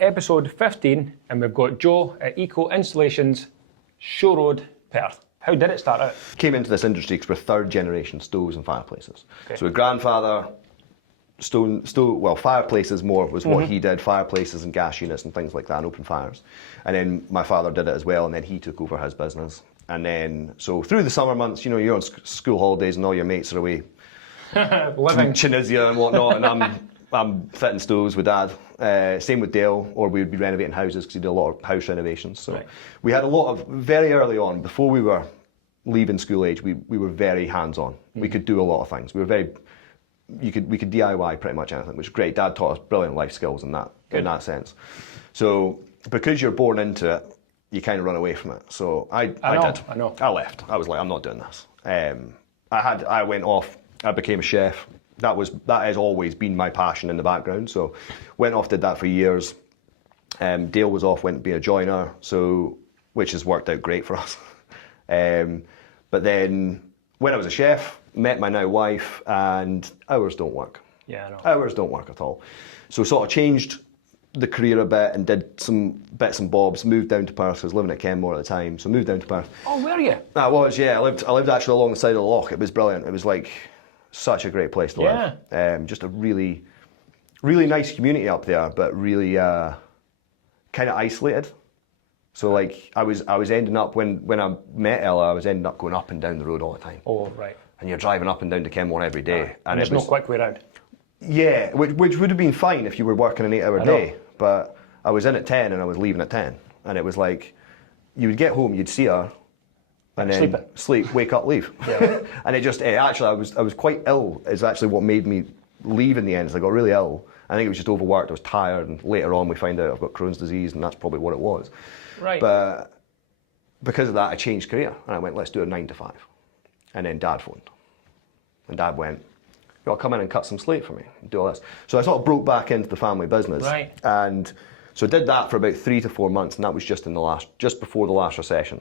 Episode 15, and we've got Joe at EKO Installations, Show Road, Perth. How did it start out? Came into this industry because we're third generation stoves and fireplaces. Okay. So a grandfather, fireplaces more was what he did, fireplaces and gas units and things like that, and open fires. And then my father did it as well, and then he took over his business. And then, so through the summer months, you know, you're on school holidays and all your mates are away Living. Tunisia and whatnot, and I'm fitting stoves with Dad. Same with Dale, or we would be renovating houses because he did a lot of house renovations. So we had a lot of, very early on, before we were leaving school age, we were very hands-on. We could do a lot of things. We were very, we could DIY pretty much anything, which is great. Dad taught us brilliant life skills in that sense. So because you're born into it, you kind of run away from it. So I left. I was like, I'm not doing this. I went off. I became a chef. That has always been my passion in the background. So went off, did that for years. Dale was off, went to be a joiner, which has worked out great for us. But then when I was a chef, met my now wife, and hours don't work. Yeah, I know. Hours don't work at all. So sort of changed the career a bit and did some bits and bobs, moved down to Perth. I was living at Kenmore at the time, so moved down to Perth. Oh, were you? I was, yeah. I lived actually along the side of the loch. It was brilliant. It was like such a great place to live. Just a really, really nice community up there, but really kind of isolated. So like I was ending up, when I met Ella, I was ending up going up and down the road all the time. Oh, right. And you're driving up and down to Kenmore every day. And there's no quick way around. Yeah, which would have been fine if you were working an 8-hour day. But I was in at 10 and I was leaving at 10. And it was like, you would get home, you'd see her, and then sleep, wake up, leave. Yeah. And actually, I was quite ill, is actually what made me leave in the end. I got really ill. I think it was just overworked, I was tired, and later on we find out I've got Crohn's disease, and that's probably what it was. Right. But because of that, I changed career, and I went, let's do a 9 to 5. And then Dad phoned. And Dad went, you got to come in and cut some slate for me, and do all this. So I sort of broke back into the family business. Right. And so I did that for about 3 to 4 months, and that was just before the last recession.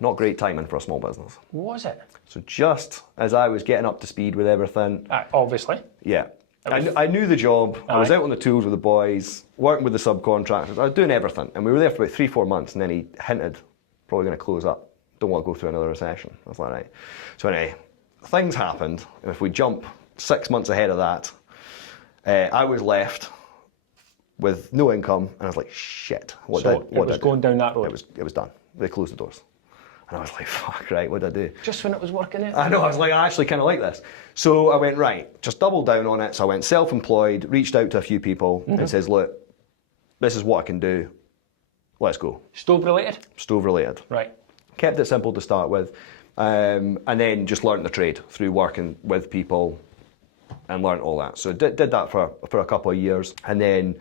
Not great timing for a small business. Was it? So just as I was getting up to speed with everything. Obviously. Yeah. I knew the job. I was out on the tools with the boys, working with the subcontractors. I was doing everything. And we were there for about 3-4 months, and then he hinted, probably going to close up. Don't want to go through another recession. I was like, right. So anyway, things happened. And if we jump 6 months ahead of that, I was left with no income, and I was like, shit. What did I do? It was done. They closed the doors. And I was like, fuck, right, what did I do? Just when it was working out? I know, I was like, I actually kind of like this. So I went, right, just double down on it. So I went self-employed, reached out to a few people, and says, look, this is what I can do. Let's go. Stove related? Stove related. Right. Kept it simple to start with. And then just learned the trade through working with people and learned all that. So did that for a couple of years, and then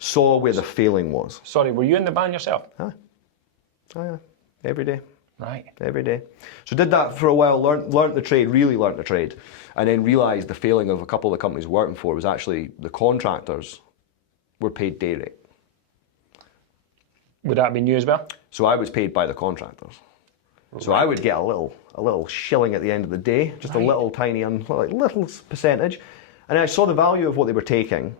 saw where the failing was. Sorry, were you in the van yourself? Oh yeah, every day. Right. Every day. So did that for a while, learnt the trade, really learnt the trade, and then realised the failing of a couple of the companies working for was actually the contractors were paid day rate. Would that have been you as well? So I was paid by the contractors. So I would get a little shilling at the end of the day, just a little tiny, little percentage, and I saw the value of what they were taking,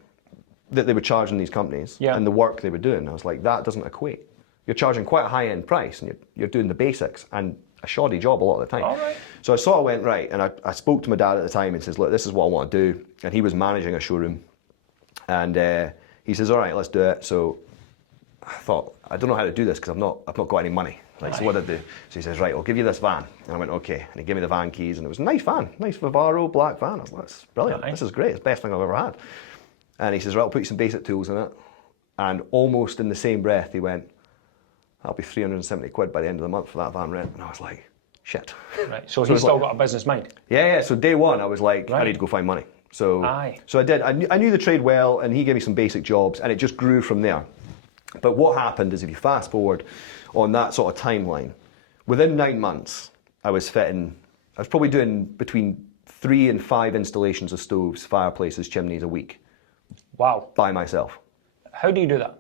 that they were charging these companies, and the work they were doing. I was like, that doesn't equate. You're charging quite a high-end price, and you're doing the basics and a shoddy job a lot of the time. All right. So I sort of went, right, and I spoke to my dad at the time and says, look, this is what I want to do. And he was managing a showroom. And he says, all right, let's do it. So I thought, I don't know how to do this because I've not got any money. Like, so what did I do? So he says, right, I'll give you this van. And I went, okay. And he gave me the van keys, and it was a nice van, nice Vivaro, black van. I was like, that's brilliant. This is great. It's the best thing I've ever had. And he says, right, I'll put you some basic tools in it. And almost in the same breath, he went, that'll be 370 quid by the end of the month for that van rent. And I was like, shit. Right. So he's still got a business mind? Yeah. So day one, I was like, I need to go find money. So I did. I knew the trade well, and he gave me some basic jobs, and it just grew from there. But what happened is, if you fast forward on that sort of timeline, within 9 months, I was probably doing between 3 and 5 installations of stoves, fireplaces, chimneys a week. Wow. By myself. How do you do that?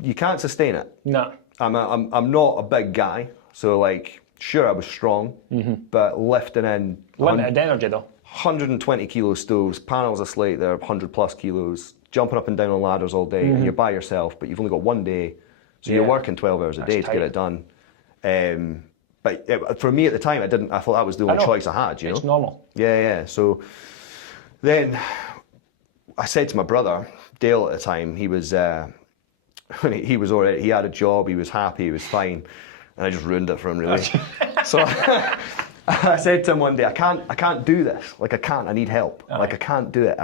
You can't sustain it. No. I'm not a big guy, so like, sure, I was strong, but lifting in limited energy though. 120 kilo stoves, panels of slate, they're 100 plus kilos, jumping up and down on ladders all day, and you're by yourself, but you've only got one day, so you're working 12 hours a day to get it done. But for me at the time, I thought that was the only choice I had, you know? It's normal. Yeah. So then I said to my brother, Dale at the time, he had a job, he was happy, he was fine, and I just ruined it for him, really. So I said to him one day, I can't do this. Like, I need help. Like, I can't do it.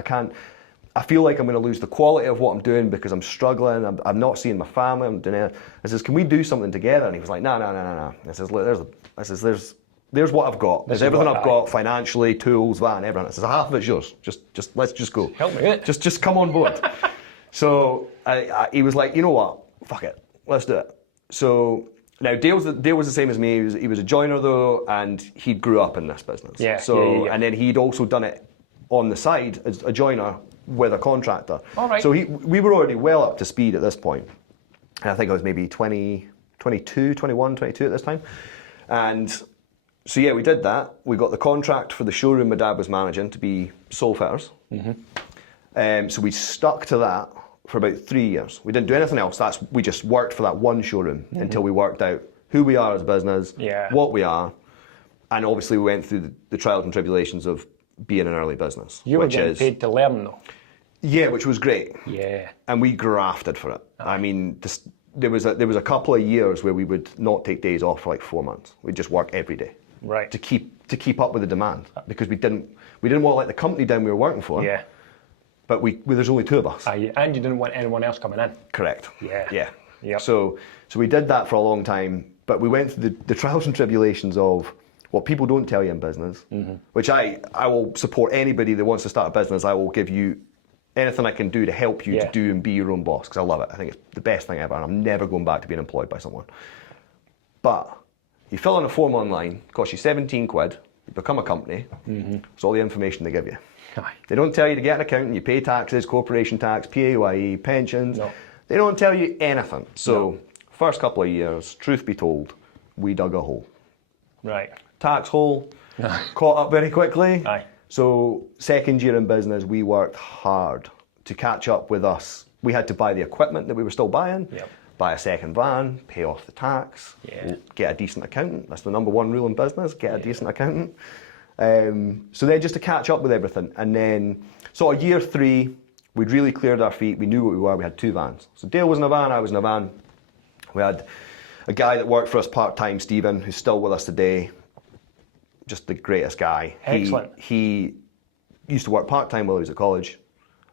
I feel like I'm going to lose the quality of what I'm doing because I'm struggling. I'm not seeing my family. I'm doing it. I says, can we do something together? And he was like, no. I says, look, there's what I've got. There's everything I've got financially, tools, van, everything. I says, half of it's yours. Just let's just go. Help me. Just come on board. So he was like, you know what? Fuck it. Let's do it. So now Dale was the same as me. He was a joiner though, and he grew up in this business. Yeah. So and then he'd also done it on the side as a joiner with a contractor. All right. So we were already well up to speed at this point. And I think I was maybe 22 at this time. And so yeah, we did that. We got the contract for the showroom my dad was managing to be sole fitters. So we stuck to that for about 3 years. We didn't do anything else. We just worked for that one showroom until we worked out who we are as a business, what we are, and obviously we went through the trials and tribulations of being an early business. You were getting paid to learn though. Yeah, which was great. Yeah. And we grafted for it. I mean, there was a couple of years where we would not take days off for like 4 months. We'd just work every day. Right. To keep up with the demand, because we didn't want to let the company down we were working for. Yeah. But there's only two of us. And you didn't want anyone else coming in. Correct. Yeah. Yep. So we did that for a long time, but we went through the trials and tribulations of what people don't tell you in business, which I will support anybody that wants to start a business. I will give you anything I can do to help you to do and be your own boss, because I love it. I think it's the best thing ever, and I'm never going back to being employed by someone. But you fill in a form online, costs you 17 quid, you become a company, it's all the information they give you. They don't tell you to get an accountant, you pay taxes, corporation tax, PAYE, pensions. No. They don't tell you anything. So first couple of years, truth be told, we dug a hole. Right. Tax hole, caught up very quickly. Aye. So second year in business, we worked hard to catch up with us. We had to buy the equipment that we were still buying, buy a second van, pay off the tax, get a decent accountant. That's the number one rule in business, get a decent accountant. So then just to catch up with everything. And then, sort of year 3, we'd really cleared our feet. We knew what we were. We had 2 vans. So Dale was in a van, I was in a van. We had a guy that worked for us part-time, Stephen, who's still with us today. Just the greatest guy. Excellent. He used to work part-time while he was at college.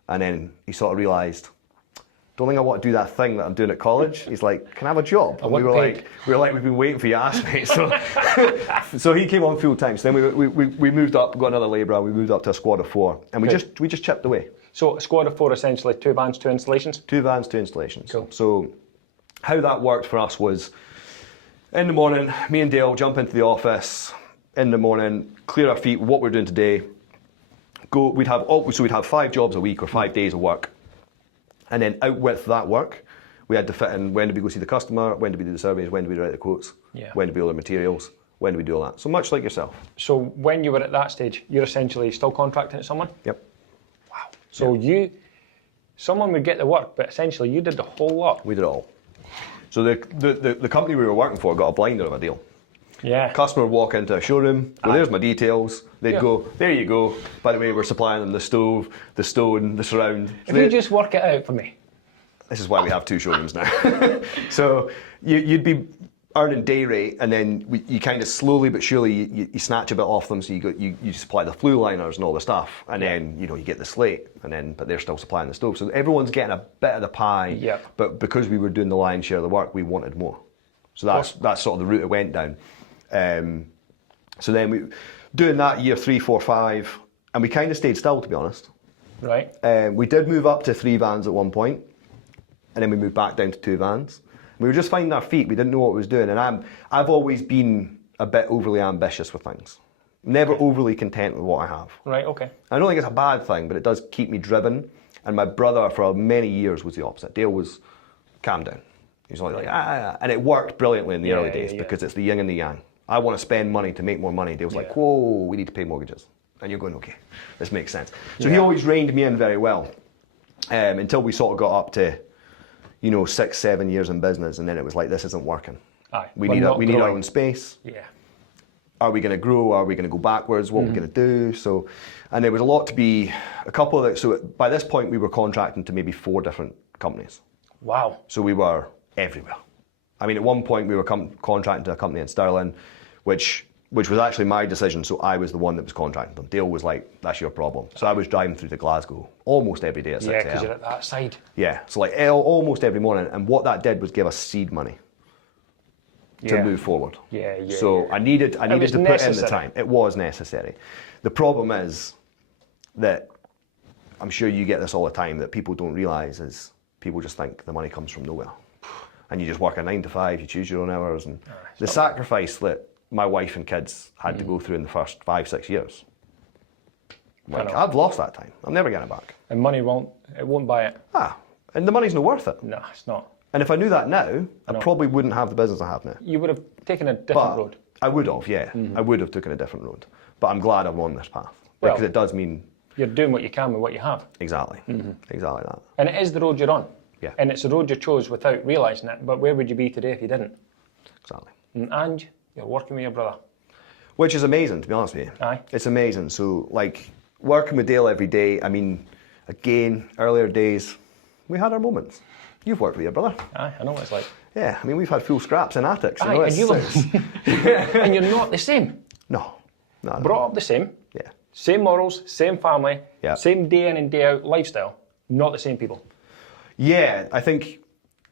And then he sort of realised, don't think I want to do that thing that I'm doing at college. He's like, can I have a job? And we were like, we've been waiting for you to ask me. So, so he came on full time. So then we moved up, got another labourer. We moved up to a squad of 4, and we just chipped away. So a squad of 4, essentially 2 vans, 2 installations. 2 vans, 2 installations. Cool. So how that worked for us was, in the morning, me and Dale jump into the office. In the morning, clear our feet. What we're doing today. We'd have 5 jobs a week or 5 days of work. And then out with that work, we had to fit in when do we go see the customer, when do we do the surveys, when do we write the quotes, when do we order materials, when do we do all that. So much like yourself. So when you were at that stage, you're essentially still contracting to someone? Yep. Wow. So someone would get the work, but essentially you did the whole lot. We did it all. So the company we were working for got a blinder of a deal. Yeah. Customer would walk into a showroom, well, there's my details. They'd go, there you go. By the way, we're supplying them the stove, the stone, the surround. So if you just work it out for me. This is why we have 2 showrooms now. So you'd be earning day rate, and then you kind of slowly but surely you snatch a bit off them. So you supply the flue liners and all the stuff, and then you get the slate, but they're still supplying the stove. So everyone's getting a bit of the pie. Yeah. But because we were doing the lion's share of the work, we wanted more. So that's sort of the route it went down. So then we doing that year 3, 4, 5, and we kind of stayed still, to be honest. Right. We did move up to 3 vans at one point, and then we moved back down to 2 vans. We were just finding our feet. We didn't know what we was doing, and I've always been a bit overly ambitious with things. Never overly content with what I have. Right. Okay. I don't think it's a bad thing, but it does keep me driven. And my brother, for many years, was the opposite. Dale was calm down. He was like, and it worked brilliantly in the early days because it's the yin and the yang. I want to spend money to make more money. Dale's like, whoa, we need to pay mortgages. And you're going, okay, this makes sense. So he always reined me in very well. until we sort of got up to, 6, 7 years in business, and then it was like, this isn't working. Aye. We need our own space. Yeah. Are we going to grow? Are we going to go backwards? What are we going to do? So, and there was a lot to be, so by this point we were contracting to maybe 4 different companies. Wow. So we were everywhere. I mean, at one point we were contracting to a company in Stirling, which was actually my decision, so I was the one that was contracting them. Dale was like, that's your problem. So I was driving through to Glasgow almost every day at 6 Yeah, a.m. because you're at that side. Yeah, so like almost every morning, and what that did was give us seed money to move forward. Yeah. So I needed to put in the time. It was necessary. The problem is that, I'm sure you get this all the time, that people don't realise is people just think the money comes from nowhere. And you just work a 9 to 5, you choose your own hours, and the sacrifice that my wife and kids had to go through in the first 5, 6 years. Like, I've lost that time. I'm never getting it back. And money won't buy it. And the money's not worth it. No, it's not. And if I knew that now, I probably wouldn't have the business I have now. You would have taken a different road. I would have, yeah. I would have taken a different road. But I'm glad I'm on this path. Well, because it does mean... You're doing what you can with what you have. Exactly. Exactly that. And it is the road you're on. Yeah. And it's the road you chose without realising it. But where would you be today if you didn't? Exactly. And you're working with your brother. Which is amazing, to be honest with you. Aye. It's amazing. So, like, working with Dale every day, I mean, again, earlier days, we had our moments. You've worked with your brother. Aye, I know what it's like. Yeah, I mean, we've had full scraps in attics. Aye, and and you're not the same. No. Brought up the same. Yeah. Same morals, same family, Yeah. same day in and day out lifestyle. Not the same people. Yeah, I think,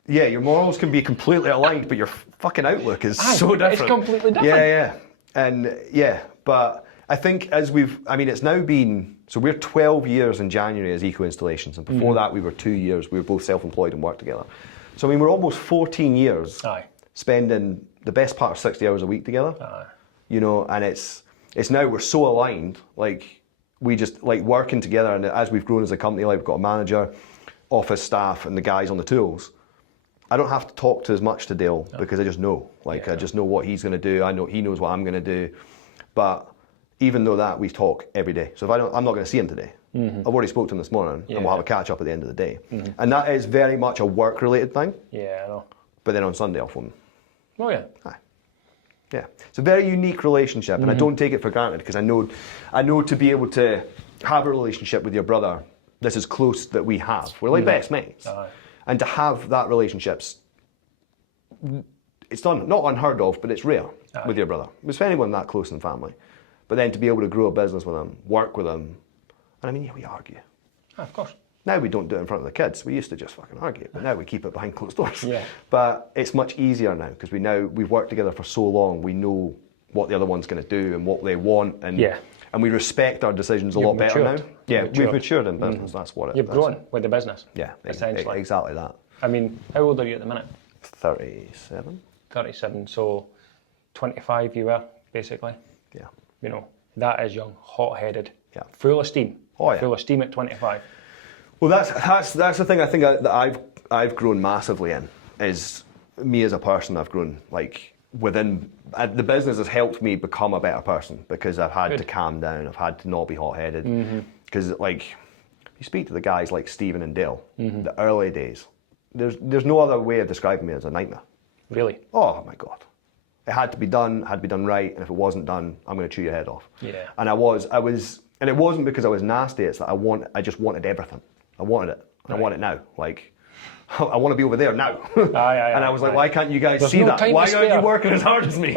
your morals can be completely aligned, but your fucking outlook is so different. It's completely different. Yeah. And but I think it's now been, so we're 12 years in January as EKO Installations, and before that we were 2 years, we were both self-employed and worked together. So I mean, we're almost 14 years spending the best part of 60 hours a week together. And it's now we're so aligned, like we just like working together, and as we've grown as a company, like we've got a manager, office staff, and the guys on the tools. I don't have to talk to as much to Dale because I just know. I just know what he's going to do. I know he knows what I'm going to do. But even though that, we talk every day. So if I'm not going to see him today. I've already spoke to him this morning, and we'll have a catch up at the end of the day. And that is very much a work-related thing. Yeah, I know. But then on Sunday, I'll phone him. Oh yeah. Aye. Yeah, it's a very unique relationship, and I don't take it for granted because I know to be able to have a relationship with your brother, this is close that we have. We're like best mates. And to have that relationship's, it's not unheard of, but it's rare with your brother. It's anyone that close in family. But then to be able to grow a business with him, work with him, and I mean, we argue. Of course. Now we don't do it in front of the kids. We used to just fucking argue, but now we keep it behind closed doors. Yeah. But it's much easier now because we've worked together for so long. We know what the other one's going to do and what they want, and we respect our decisions a lot better now. Yeah, we've matured in business. That's what it is. You've grown with the business. Yeah, essentially. Exactly that. I mean, how old are you at the minute? 37. 37. So 25 you were basically. Yeah. That is young, hot-headed, full of steam. Oh yeah. Full of steam at 25. Well, that's the thing I think that I've grown massively in, is me as a person. I've grown like within the business has helped me become a better person because I've had to calm down. I've had to not be hot-headed because like you speak to the guys like Stephen and Dale, the early days. There's no other way of describing me as a nightmare. Really? Oh my God. It had to be done right, and if it wasn't done, I'm going to chew your head off. Yeah. And I was, and it wasn't because I was nasty. It's that I just wanted everything. I wanted it. And I want it now. Like, I want to be over there now. And I was like, why can't you guys see that? Why aren't you working as hard as me?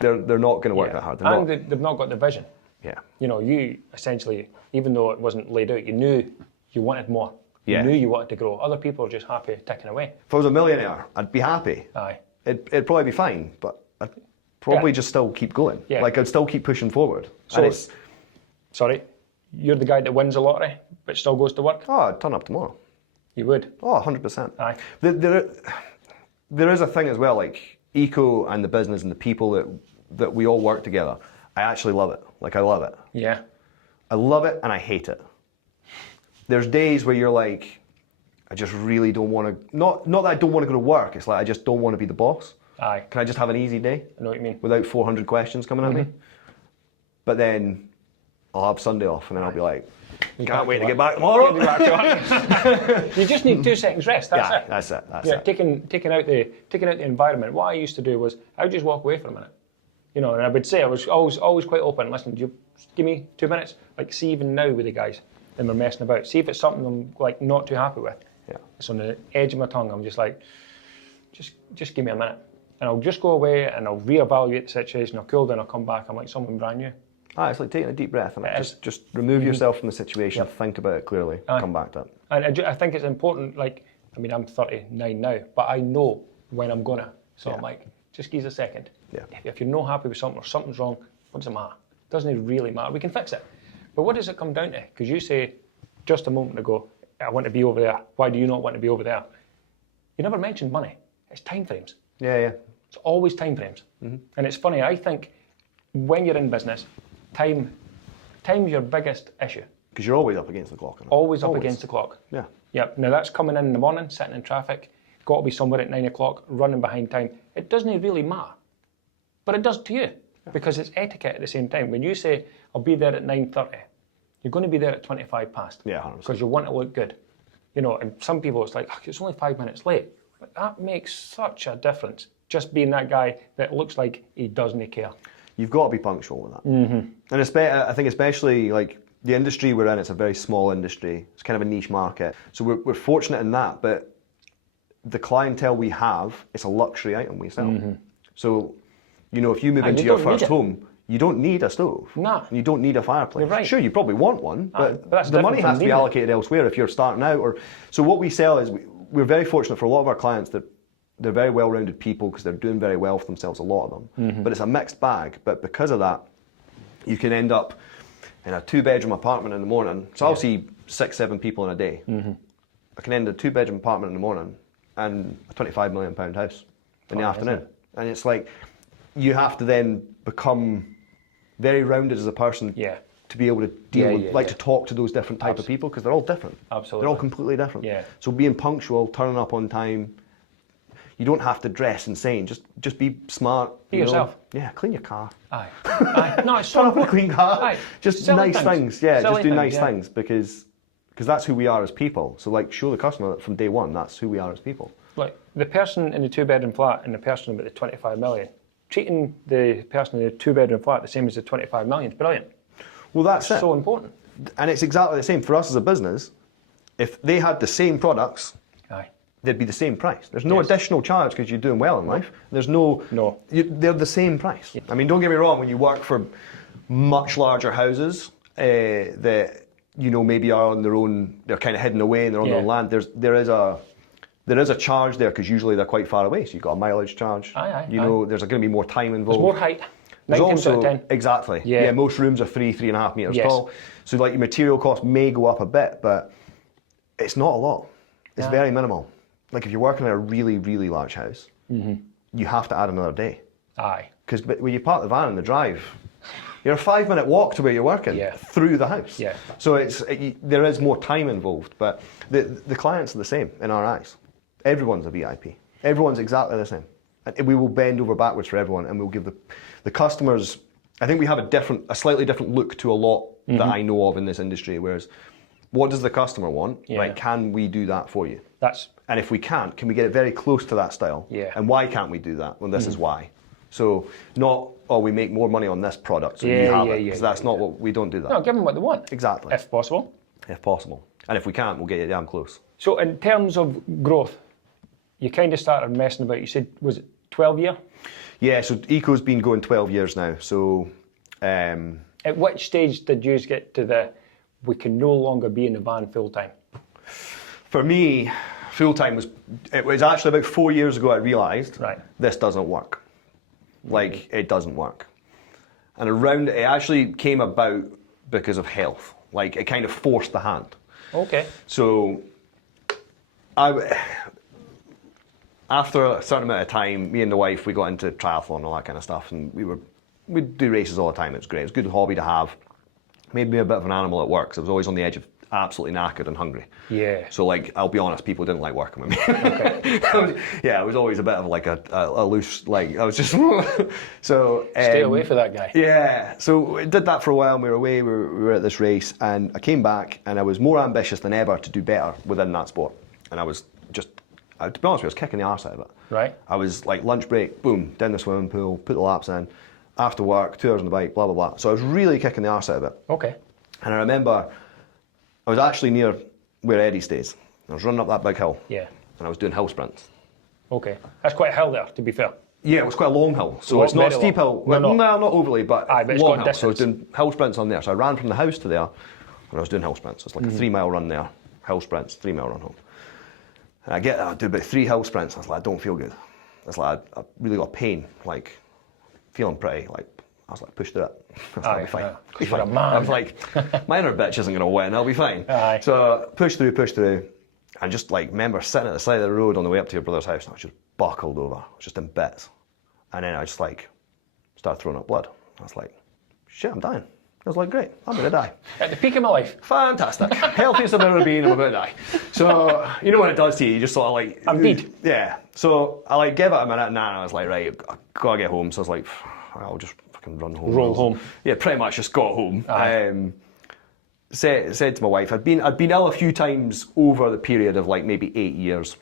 They're not going to work that hard. They've not got the vision. Yeah. You essentially, even though it wasn't laid out, you knew you wanted more. You knew you wanted to grow. Other people are just happy ticking away. If I was a millionaire, I'd be happy. Aye. It'd probably be fine, but I'd probably just still keep going. Yeah. Like, I'd still keep pushing forward. So, sorry, you're the guy that wins the lottery, but still goes to work? Oh, I'd turn up tomorrow. You would? Oh, 100%. Aye. There is a thing as well, like EKO and the business and the people that we all work together. I actually love it. Like, I love it. Yeah. I love it and I hate it. There's days where you're like, I just really don't want to, not that I don't want to go to work, it's like I just don't want to be the boss. Aye. Can I just have an easy day? I know what you mean. Without 400 questions coming at me? But then I'll have Sunday off, and then I'll be like, can't wait to get back tomorrow. You just need 2 seconds rest. That's it. That's it. That's yeah, it. taking out the environment. What I used to do was I would just walk away for a minute, and I would say I was always quite open. Listen, do you give me 2 minutes? Like, see, even now with the guys, and we're messing about. See if it's something I'm like not too happy with. Yeah. It's on the edge of my tongue. I'm just like, just give me a minute, and I'll just go away and I'll reevaluate the situation. I'll cool down. I'll come back. I'm like someone brand new. It's like taking a deep breath and just remove yourself from the situation, think about it clearly, come back to it. And I think it's important, like, I mean, I'm 39 now, but I know when I'm gonna. So I'm like, just give us a second. Yeah. If you're not happy with something or something's wrong, what does it matter? It doesn't really matter. We can fix it. But what does it come down to? Because you say just a moment ago, I want to be over there. Why do you not want to be over there? You never mentioned money. It's time frames. Yeah. It's always time frames. And it's funny, I think when you're in business, time's your biggest issue. Because you're always up against the clock. Always up against the clock. Yeah. Yep. Now that's coming in the morning, sitting in traffic, got to be somewhere at 9 o'clock, running behind time. It doesn't really matter. But it does to you, because it's etiquette at the same time. When you say, I'll be there at 9:30, you're going to be there at 25 past. Yeah, 100%. Because you want to look good. And some people, it's like, it's only 5 minutes late. But that makes such a difference. Just being that guy that looks like he doesn't care. You've got to be punctual with that. And I think especially like the industry we're in, it's a very small industry. It's kind of a niche market. So we're fortunate in that, but the clientele we have, it's a luxury item we sell. So, if you move into your first home, you don't need a stove. Nah. You don't need a fireplace. You're right. Sure, you probably want one, but that's the money different has to be from allocated elsewhere if you're starting out. So what we sell is, we're very fortunate for a lot of our clients that they're very well-rounded people because they're doing very well for themselves, a lot of them. But it's a mixed bag. But because of that, you can end up in a 2-bedroom apartment in the morning. So I'll see 6, 7 people in a day. I can end a 2-bedroom apartment in the morning and a £25 million house in the afternoon. And it's like, you have to then become very rounded as a person to be able to deal with, to talk to those different type of people, because they're all different. Absolutely. They're all completely different. Yeah. So being punctual, turning up on time, you don't have to dress insane. Just be smart. Be yourself. Yeah, clean your car. Aye. No, it's so Turn up in a clean car. Aye. Just Silly nice things. Yeah, Silly just do nice things, things because that's who we are as people. So like, show the customer that from day one, that's who we are as people. Like the person in the 2-bedroom flat and the person about the 25 million, treating the person in the 2-bedroom flat the same as the 25 million is brilliant. Well, that's it. So important. And it's exactly the same for us as a business. If they had the same products, they'd be the same price. There's no additional charge because you're doing well in life. There's no. They're the same price. I mean, don't get me wrong. When you work for much larger houses that maybe are on their own, they're kind of hidden away and they're on their own land. There is a charge there because usually they're quite far away. So you've got a mileage charge. There's going to be more time involved. There's more height. There's also, out of 10. exactly. Yeah, most rooms are 3.5 meters tall. So like your material cost may go up a bit, but it's not a lot. It's very minimal. Like if you're working in a really, really large house, you have to add another day. Aye. Because when you park the van in the drive, you're a 5-minute walk to where you're working through the house. Yeah. So there is more time involved, but the clients are the same in our eyes. Everyone's a VIP. Everyone's exactly the same. And we will bend over backwards for everyone, and we'll give the customers. I think we have a slightly different look to a lot that I know of in this industry. Whereas, what does the customer want? Right? Can we do that for you? And if we can't, can we get it very close to that style? Yeah. And why can't we do that? Well, this is why. So not, we make more money on this product, so you have it. Because that's not what we don't do that. No, give them what they want. Exactly. If possible. If possible. And if we can't, we'll get you damn close. So in terms of growth, you kind of started messing about. You said, was it 12 year? Yeah, so EKO's been going 12 years now. So at which stage did you get to we can no longer be in the van full time? For me, full time was actually about 4 years ago I realised this doesn't work. Like, it doesn't work. And it actually came about because of health. Like, it kind of forced the hand. Okay. So, after a certain amount of time, me and the wife, we got into triathlon and all that kind of stuff, and we'd do races all the time. It was great. It was a good hobby to have. Made me a bit of an animal at work, so I was always on the edge absolutely knackered and hungry. Yeah. So like, I'll be honest, people didn't like working with me. Okay. I was always a bit of like a loose, like I was just so. Stay away from that guy. Yeah. So we did that for a while. And we were away. We were at this race, and I came back, and I was more ambitious than ever to do better within that sport. And I was just, to be honest with you, I was kicking the arse out of it. Right. I was like lunch break, boom, down the swimming pool, put the laps in. After work, 2 hours on the bike, blah blah blah. So I was really kicking the arse out of it. Okay. And I remember I was actually near where Eddie stays. I was running up that big hill. Yeah. And I was doing hill sprints. Okay. That's quite a hill there, to be fair. Yeah, it was quite a long hill. So it's not a steep hill. No, not overly, but it's long got hill. So I was distance. doing hill sprints on there. So I ran from the house to there, and I was doing hill sprints. It's like a 3-mile run there, hill sprints, 3-mile run home. And I do about 3 hill sprints. I was like, I don't feel good. It's like I really got pain, like feeling pretty, like I was like, push through it. I'll be fine. Be fine. You're a man. I was like, my inner bitch isn't going to win. I'll be fine. Aye. So push through, and just like remember sitting at the side of the road on the way up to your brother's house, and I was just buckled over, I was just in bits, and then I just like started throwing up blood. I was like, shit, I'm dying. I was like, great, I'm going to die. At the peak of my life. Fantastic. Healthiest I've ever been, I'm about to die. So, you know what it does to you, you just sort of like... I'm dead. Yeah. So, I like give it a minute, and I was like, right, I gotta get home. So I was like, I'll just fucking run home. Roll home. Yeah, pretty much just got home. Said to my wife, I'd been ill a few times over the period of like maybe 8 years.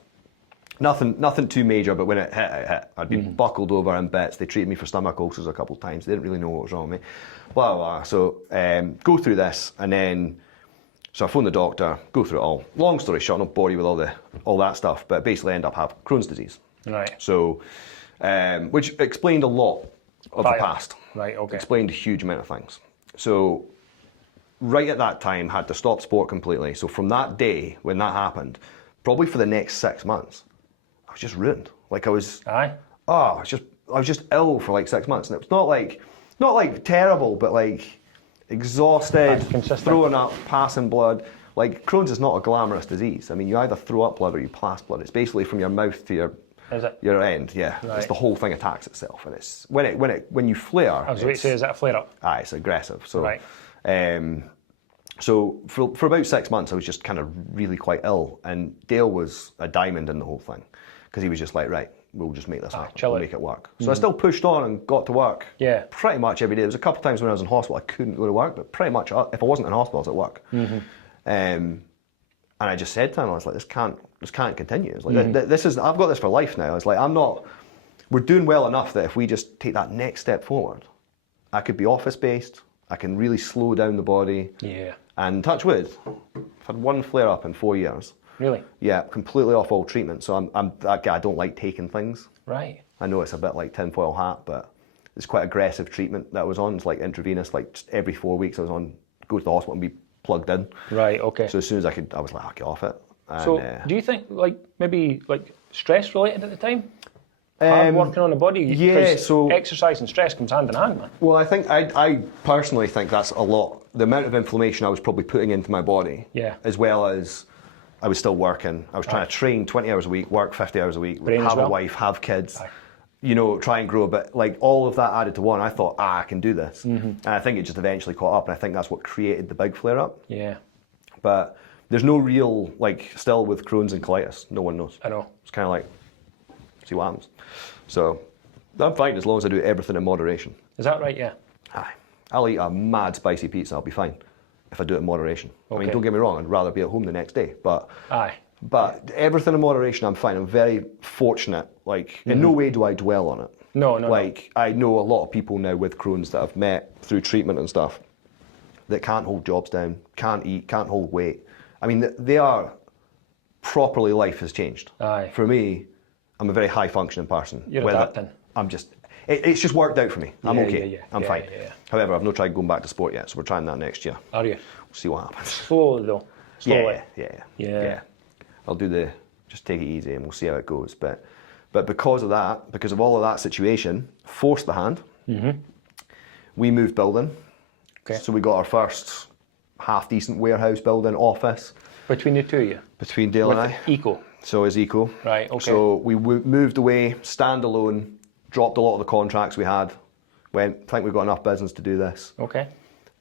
Nothing too major, but when it hit, it hit. I'd been buckled over in bits. They treated me for stomach ulcers a couple of times. They didn't really know what was wrong with me. Blah, blah, blah. So go through this, and then, so I phoned the doctor, go through it all. Long story short, I don't bore you with all that stuff, but basically end up having Crohn's disease. Right. So, which explained a lot of the past. Right, okay. Explained a huge amount of things. So, right at that time, had to stop sport completely. So from that day, when that happened, probably for the next 6 months, I was just ruined. Like I was, Aye. I was just ill for like 6 months, and it was not like terrible, but like exhausted, throwing up, passing blood. Like Crohn's is not a glamorous disease. I mean, you either throw up blood or you pass blood. It's basically from your mouth to your end. Yeah, right. It's the whole thing attacks itself, and it's when you flare. I was going to say, is that a flare up? Aye, it's aggressive. So, right. So for about 6 months, I was just kind of really quite ill, and Dale was a diamond in the whole thing, because he was just like, right, we'll just make this happen, we'll make it work. So I still pushed on and got to work pretty much every day. There was a couple of times when I was in hospital, I couldn't go to work, but pretty much if I wasn't in hospital, I was at work. And I just said to him, I was like, this can't continue. It's like, I've got this for life now. It's like, we're doing well enough that if we just take that next step forward, I could be office-based, I can really slow down the body. Yeah. And touch wood, I've had one flare up in 4 years. Really? Yeah, completely off all treatment. So I'm that guy, I don't like taking things. Right. I know it's a bit like tinfoil hat, but it's quite aggressive treatment that I was on. It's like intravenous, like just every 4 weeks I was on, go to the hospital and be plugged in. Right, okay. So as soon as I was like, I'll get off it. And, so do you think maybe stress related at the time? Hard working on the body? Yeah, so exercise and stress comes hand in hand, man. Well, I think I personally think that's a lot. The amount of inflammation I was probably putting into my body, as well as I was still working. I was trying to train 20 hours a week, work 50 hours a week, have a wife, have kids, try and grow a bit. Like all of that added to one, I thought, I can do this. And I think it just eventually caught up, and I think that's what created the big flare up. Yeah. But there's no real, still with Crohn's and colitis, no one knows. I know. It's kind of like, see what happens. So I'm fine as long as I do everything in moderation. Is that right? Yeah. Aye. I'll eat a mad spicy pizza, I'll be fine if I do it in moderation. Okay. I mean, don't get me wrong, I'd rather be at home the next day, but Aye. But everything in moderation, I'm fine. I'm very fortunate. In no way do I dwell on it. No. I know a lot of people now with Crohn's that I've met through treatment and stuff that can't hold jobs down, can't eat, can't hold weight. I mean, they are properly, life has changed. Aye. For me, I'm a very high functioning person. You're adapting. It's just worked out for me. I'm okay. I'm fine. Yeah. However, I've not tried going back to sport yet, so we're trying that next year. Are you? We'll see what happens. Slowly though. Slowly. Yeah. I'll just take it easy and we'll see how it goes. But because of all of that situation, forced the hand. We moved building. Okay. So we got our first half decent warehouse building office. Between the two of you? Between Dale and I. EKO? So is EKO. Right, okay. So we moved away, standalone, dropped a lot of the contracts we had, I think we've got enough business to do this. Okay.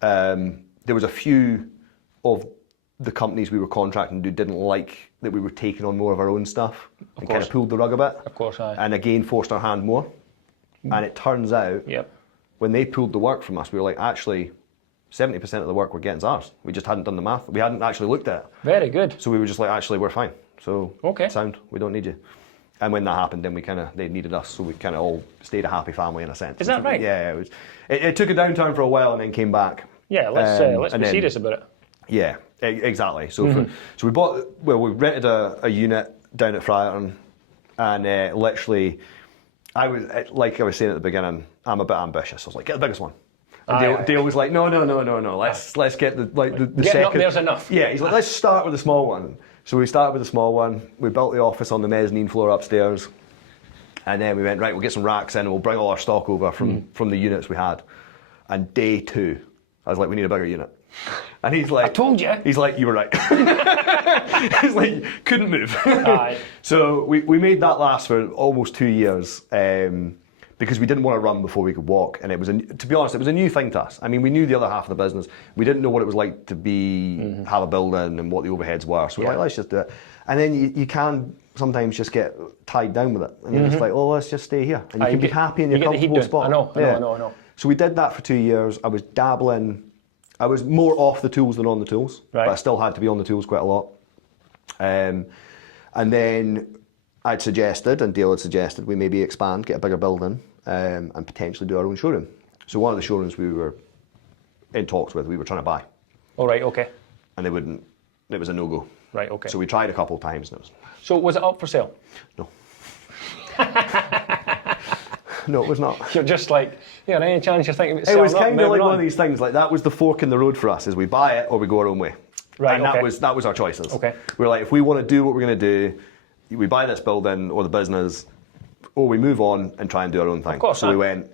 There was a few of the companies we were contracting to didn't like that we were taking on more of our own stuff and kind of pulled the rug a bit. Of course, aye. And again, forced our hand more. And it turns out, when they pulled the work from us, we were like, actually, 70% of the work we're getting is ours. We just hadn't done the math. We hadn't actually looked at it. Very good. So we were just like, actually, we're fine. So sound, we don't need you. And when that happened, then they needed us, so we kind of all stayed a happy family in a sense. Is that right? Yeah, it took a downturn for a while and then came back. Yeah, let's be serious about it. Yeah, exactly. So so we rented a unit down at Friarton, and literally, like I was saying at the beginning, I'm a bit ambitious. I was like, get the biggest one. And Dale was like, no. Let's get the Getting second. Up there's enough. Yeah, he's like, let's start with the small one. So we started with the small one. We built the office on the mezzanine floor upstairs, and then we went, right, we'll get some racks in and we'll bring all our stock over from the units we had. And day 2, I was like, we need a bigger unit. And he's like, I told you. He's like, you were right. He's like, couldn't move. Aye. So we made that last for almost 2 years. Because we didn't want to run before we could walk, and to be honest, it was a new thing to us. I mean, we knew the other half of the business. We didn't know what it was like to have a building and what the overheads were. So we're like, let's just do it. And then you can sometimes just get tied down with it, and you're just like, well, let's just stay here, and you can be happy in your comfortable spot. I know. So we did that for 2 years. I was dabbling. I was more off the tools than on the tools, but I still had to be on the tools quite a lot. And then I'd suggested, and Dale had suggested, we maybe expand, get a bigger building, and potentially do our own showroom. So one of the showrooms we were in talks with, we were trying to buy. All right, okay. And they wouldn't, it was a no-go. Right, okay. So we tried a couple of times. And it was... So was it up for sale? No. No, it was not. You're just like, yeah, any chance you're thinking about selling? It was kind of like one of these things, like that was the fork in the road for us, is we buy it or we go our own way. Right, and that was our choices. Okay. We were like, if we want to do what we're going to do, we buy this building or the business, or we move on and try and do our own thing. Of course, so we went,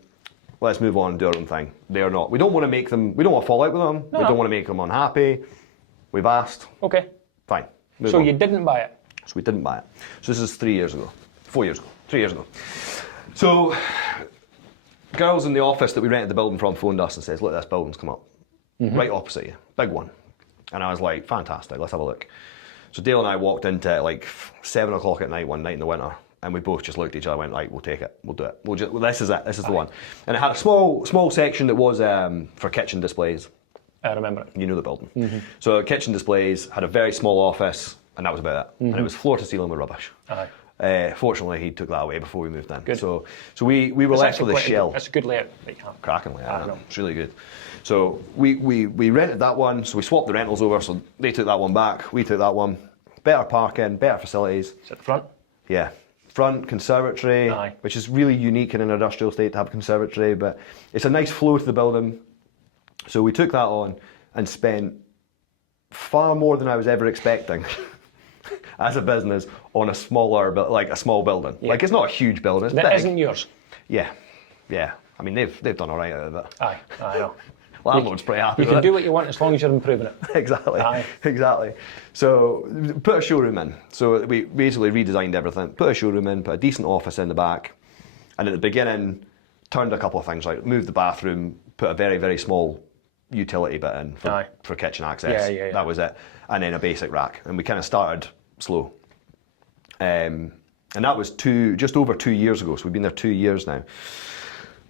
let's move on and do our own thing. They're not. We don't want to make them, we don't want to fall out with them. No. We don't want to make them unhappy. We've asked. Okay. Fine. So you didn't buy it? So we didn't buy it. So this is 3 years ago. 4 years ago. 3 years ago. So girls in the office that we rented the building from phoned us and says, look, this building's come up. Right opposite you. Big one. And I was like, fantastic, let's have a look. So Dale and I walked into it like 7 o'clock at night one night in the winter, and we both just looked at each other and went, right, we'll take it, we'll do it. This is it, this is the one. And it had a small section that was for kitchen displays. I remember it. You know the building. So kitchen displays, had a very small office, and that was about it. And it was floor to ceiling with rubbish. Fortunately, he took that away before we moved in. Good. So we were left with a shell. That's a good layout. Cracking layout, it's really good. So we rented that one, so we swapped the rentals over, so they took that one back, we took that one. Better parking, better facilities. Is it the front? Yeah. Front, conservatory, which is really unique in an industrial estate to have a conservatory, but it's a nice flow to the building. So we took that on and spent far more than I was ever expecting as a business on a small building. Yeah. Like, it's not a huge building, it's that big. Isn't yours? Yeah. I mean, they've done all right out of it. Aye, I know. Landlord's pretty happy with it. You can do what you want as long as you're improving it. Exactly. So put a showroom in. So we basically redesigned everything. Put a showroom in, put a decent office in the back, and at the beginning, turned a couple of things out. Moved the bathroom, put a very, very small utility bit in for kitchen access. Yeah. That was it. And then a basic rack. And we kind of started slow. And that was just over 2 years ago. So we've been there 2 years now.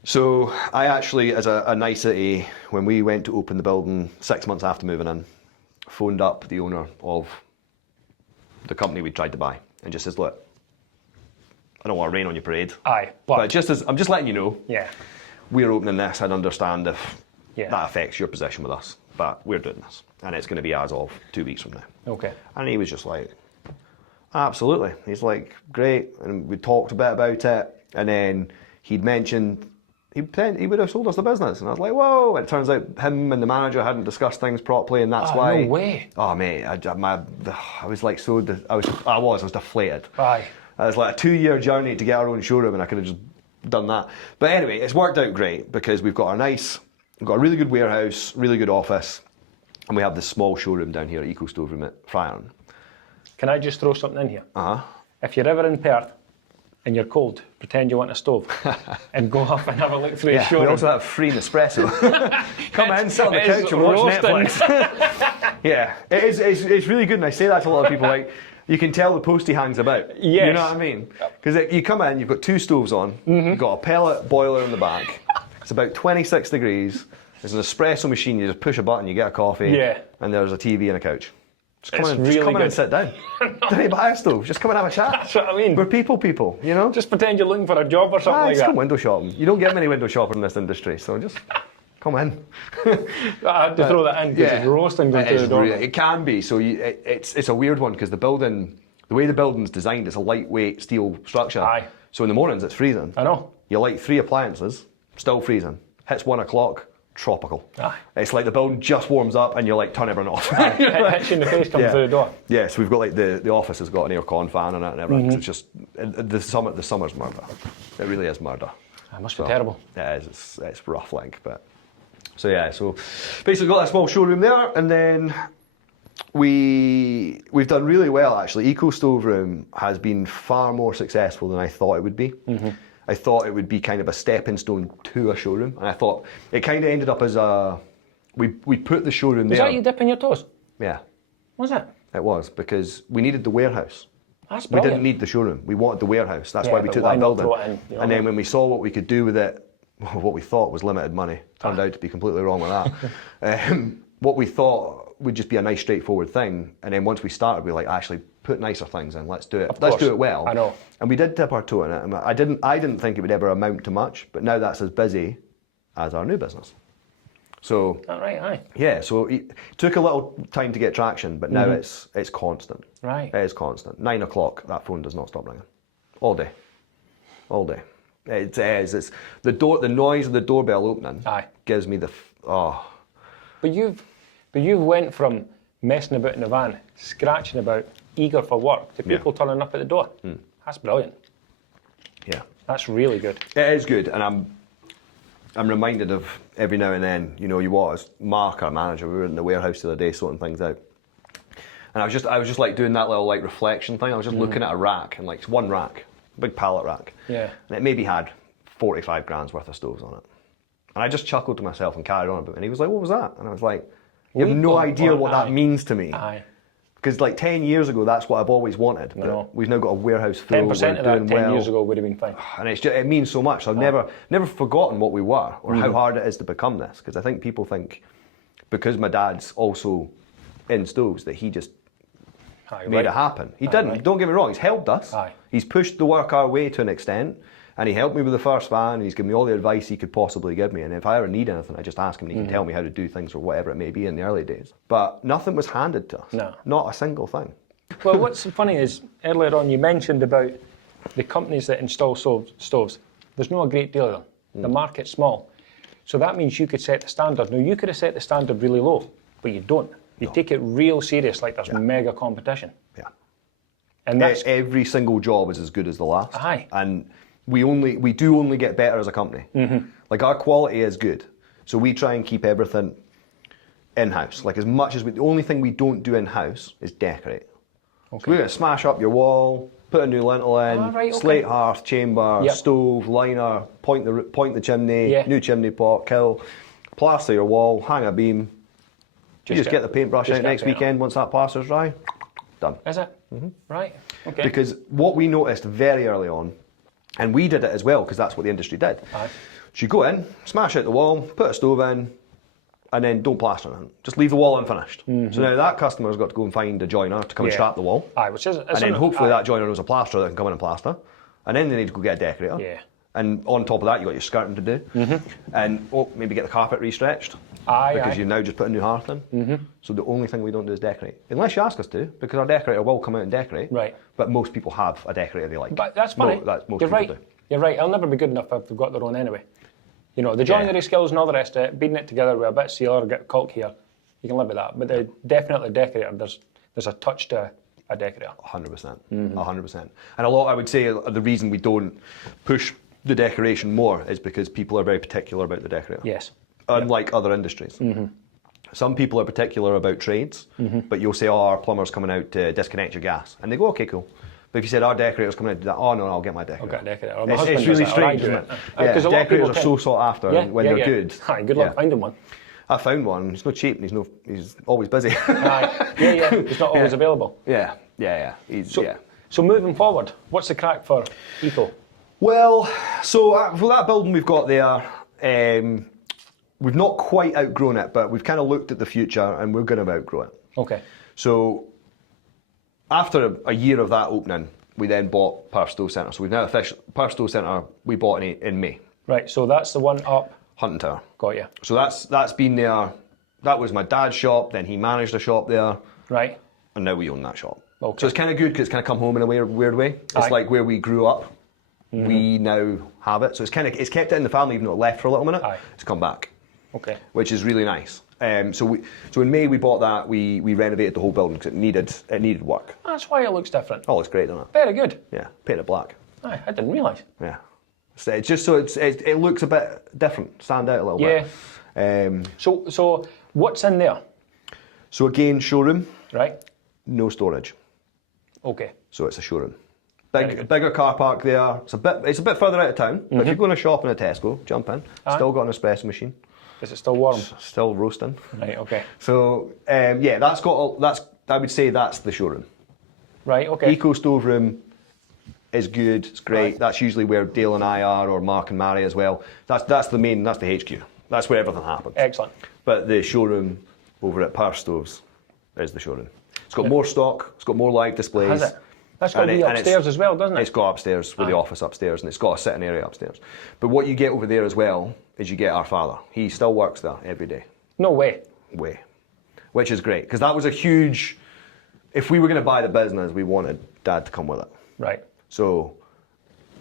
So I actually, as a nicety, when we went to open the building 6 months after moving in, phoned up the owner of the company we tried to buy and just says, look, I don't want to rain on your parade. But I'm just letting you know, we're opening this. I'd understand if that affects your position with us, but we're doing this. And it's going to be as of 2 weeks from now. Okay. And he was just like, absolutely. He's like, great. And we talked a bit about it. And then he'd mentioned, he would have sold us the business. And I was like, whoa. And it turns out him and the manager hadn't discussed things properly, and that's why. No way. Oh, mate, I was like I was deflated. Aye. It was like a 2 year journey to get our own showroom, and I could have just done that. But anyway, it's worked out great because we've got a really good warehouse, really good office, and we have this small showroom down here at EKO Stoveroom at Friarton. Can I just throw something in here? If you're ever in Perth and you're cold, pretend you want a stove and go up and have a look through the showroom. We also have free Nespresso. Come in, sit on the couch and watch Netflix. Yeah, it is. It's really good, and I say that to a lot of people. Like, you can tell the postie hangs about. Yes. You know what I mean? Because you come in, you've got 2 stoves on, you've got a pellet boiler in the back. It's about 26 degrees. There's an espresso machine. You just push a button, you get a coffee. Yeah. And there's a TV and a couch. Just come in, really just come in good. and sit down. Don't need to buy a stove. Just come and have a chat. That's what I mean. We're people, you know? Just pretend you're looking for a job or something like Just that. come window shopping. You don't get many window shoppers in this industry, so just come in. I had to throw that in because it's roasting going through the door. It can be. So it's a weird one because the way the building's designed, it's a lightweight steel structure. Aye. So in the mornings it's freezing. I know. You light 3 appliances, still freezing. Hits 1 o'clock, tropical. Aye. It's like the building just warms up and you're like, turn everyone off. Hits you in the face coming through the door. Yeah, so we've got like the office has got an aircon fan in it and everything. It's just the summer's murder. It really is murder. That must be terrible. Yeah, it is. It's rough, like, but so yeah. So basically, got that small showroom there, and then we've done really well actually. EKO Stoveroom has been far more successful than I thought it would be. I thought it would be kind of a stepping stone to a showroom, and I thought it kind of ended up as we put the showroom there. Was that you dipping your toes? Yeah, Was it? it was because we needed the warehouse. That's We brilliant. didn't need the showroom. We wanted the warehouse. That's Yeah, why we but took why that not building. throw it in, you know? And then when we saw what we could do with it, what we thought was limited money turned out to be completely wrong with that. What we thought would just be a nice straightforward thing, and then once we started, we were like, actually put nicer things in. Let's do it. Let's do it well. I know. And we did dip our toe in it. And I didn't think it would ever amount to much, but now that's as busy as our new business. So All right, aye. yeah, so it took a little time to get traction, but now it's constant. Right. It is constant. 9 o'clock, that phone does not stop ringing. All day. All day. It is. It's the noise of the doorbell opening Aye. gives me But you've went from messing about in the van, scratching about, eager for work, to people turning up at the door. That's brilliant. yeah. That's really good. It is good, and I'm reminded of every now and then, you know, you was Mark, our manager, we were in the warehouse the other day sorting things out. And I was just like doing that little like reflection thing. I was just looking at a rack, and like it's one rack, big pallet rack. Yeah. And it maybe had 45 grand's worth of stoves on it. And I just chuckled to myself and carried on about it. And he was like, what was that? And I was like, you have no idea what that means to me. Aye. Because like 10 years ago, that's what I've always wanted. I know. But we've now got a warehouse full. 10% we're of that doing 10 well. years ago would have been fine. And it means so much. I've never forgotten what we were or how hard it is to become this. Because I think people think because my dad's also in stoves that he just made it happen. He didn't. Right. Don't get me wrong. He's helped us. Aye. He's pushed the work our way to an extent. And he helped me with the first van. He's given me all the advice he could possibly give me. And if I ever need anything, I just ask him and he can tell me how to do things or whatever it may be in the early days. But nothing was handed to us. No. Not a single thing. Well, what's funny is earlier on you mentioned about the companies that install stoves. There's not a great deal of them. The market's small. So that means you could set the standard. Now, you could have set the standard really low, but you don't. You take it real serious, like there's mega competition. Yeah. And that's Every single job is as good as the last. Aye. And we do only get better as a company. Like our quality is good. So we try and keep everything in-house. Like as much as the only thing we don't do in-house is decorate. So we're going to smash up your wall, put a new lintel in, right, okay. slate hearth, chamber, Yep. stove, liner, point the chimney, Yeah. new chimney pot, kill, plaster your wall, hang a beam. You just get the paintbrush just out get next paint weekend once that plaster's dry, done. Is it? Right. Okay. Because what we noticed very early on, and we did it as well because that's what the industry did. Aye. So you go in, smash out the wall, put a stove in, and then don't plaster anything. Just leave the wall unfinished. So now that customer's got to go and find a joiner to come and Yeah. strap the wall. Aye, which is, And then hopefully that joiner knows a plasterer that can come in and plaster. And then they need to go get a decorator. Yeah. And on top of that, you've got your skirting to do. And maybe get the carpet restretched. Aye, Because aye. you now just put a new hearth in. So the only thing we don't do is decorate. Unless you ask us to, because our decorator will come out and decorate. Right. But most people have a decorator they like. But that's funny. Most You're people right. do. You're right. I'll never be good enough if they've got their own anyway. You know, the joinery skills and all the rest of it, beating it together with a bit of sealer, get caulk here, you can live with that. But definitely decorator, there's a touch to a decorator. 100%. 100%. And I would say the reason we don't push the decoration more is because people are very particular about the decorator. Yes. Unlike other industries. Some people are particular about trades, but you'll say, oh, our plumber's coming out to disconnect your gas. And they go, okay, cool. But if you said, our decorator's coming out to do that, oh, no, I'll get my decorator. I'll get a decorator. Or my It's husband really does it, or I strange, do isn't it. it? Yeah, 'Cause a lot of decorators people are so sought after when they're good. Aye, good luck finding one. I found one. He's not cheap, and he's always busy. Aye. Yeah. It's not always available. Yeah. So moving forward, what's the crack for EKO? Well, so for that building we've got there, we've not quite outgrown it, but we've kind of looked at the future, and we're going to outgrow it. Okay. So after a year of that opening, we then bought Perth Stove Centre. So we've now officially Perth Stove Centre. We bought in May. Right. So that's the one up. Hunting Tower. Got you. So that's been there. That was my dad's shop. Then he managed a shop there. Right. And now we own that shop. Okay. So it's kind of good because it's kind of come home in a weird way. It's Aye. like where we grew up. We now have it. So it's kept it in the family, even though it left for a little minute. Aye. It's come back. Okay. Which is really nice. So in May we bought that. We renovated the whole building because it needed work. That's why it looks different. Oh, it's great, doesn't it? Very good. Yeah, painted it black. Aye, I didn't realise. Yeah. So it's just so it looks a bit different, stand out a little bit. Yeah. So what's in there? So again, showroom. Right. No storage. Okay. So it's a showroom. Bigger car park there. It's a bit further out of town. But if you're going to shop in a Tesco, jump in. Aye. Still got an espresso machine. Is it still warm? Still roasting. Right. Okay. So I would say that's the showroom. Right. Okay. EKO stove room is good. It's great. Right. That's usually where Dale and I are, or Mark and Mary as well. That's the HQ. That's where everything happens. Excellent. But the showroom over at Perth Stoves is the showroom. It's got more stock. It's got more live displays. Has it? That's got to be upstairs as well, doesn't it? It's got upstairs with the office upstairs, and it's got a sitting area upstairs. But what you get over there as well is you get our father. He still works there every day. No way. Which is great, because that was a huge... If we were going to buy the business, we wanted Dad to come with it. Right. So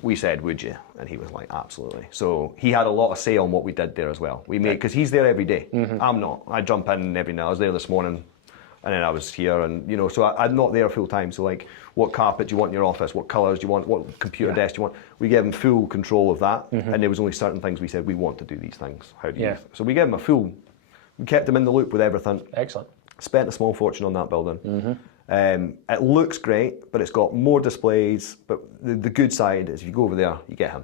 we said, would you? And he was like, absolutely. So he had a lot of say on what we did there as well. We made, because he's there every day. I'm not. I jump in every night. I was there this morning, and then I was here, and so I'm not there full time. So like, what carpet do you want in your office? What colours do you want? What computer desk do you want? We gave him full control of that, and there was only certain things we said, we want to do these things. How do you? So we gave him we kept him in the loop with everything. Excellent. Spent a small fortune on that building. It looks great, but it's got more displays. But the good side is if you go over there, you get him.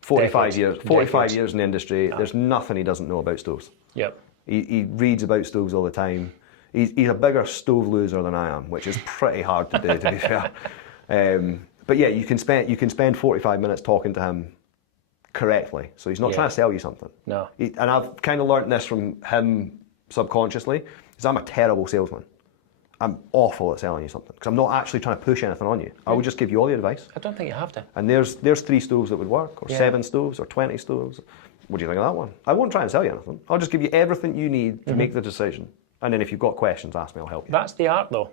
45 years in the industry. There's nothing he doesn't know about stoves. Yep. He reads about stoves all the time. He's a bigger stove loser than I am, which is pretty hard to do, to be fair. But yeah, you can spend 45 minutes talking to him correctly. So he's not trying to sell you something. No. And I've kind of learnt this from him subconsciously, because I'm a terrible salesman. I'm awful at selling you something, because I'm not actually trying to push anything on you. I will just give you all the advice. I don't think you have to. And there's 3 stoves that would work, or 7 stoves, or 20 stoves. What do you think of that one? I won't try and sell you anything. I'll just give you everything you need to make the decision. And then if you've got questions, ask me, I'll help you. That's the art, though.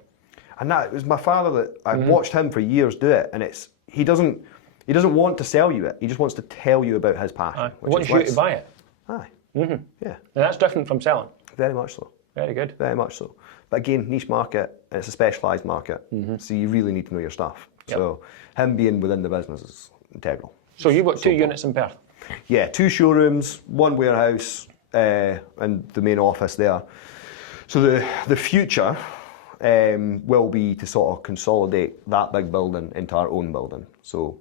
And that it was my father that I watched him for years do it, and he doesn't want to sell you it. He just wants to tell you about his passion. He wants you to buy it. Aye. Yeah. And that's different from selling. Very much so. Very good. Very much so. But again, niche market, and it's a specialised market, so you really need to know your stuff. Yep. So him being within the business is integral. So you've got 2 units in Perth? Yeah, 2 showrooms, 1 warehouse, and the main office there. So the future will be to sort of consolidate that big building into our own building. So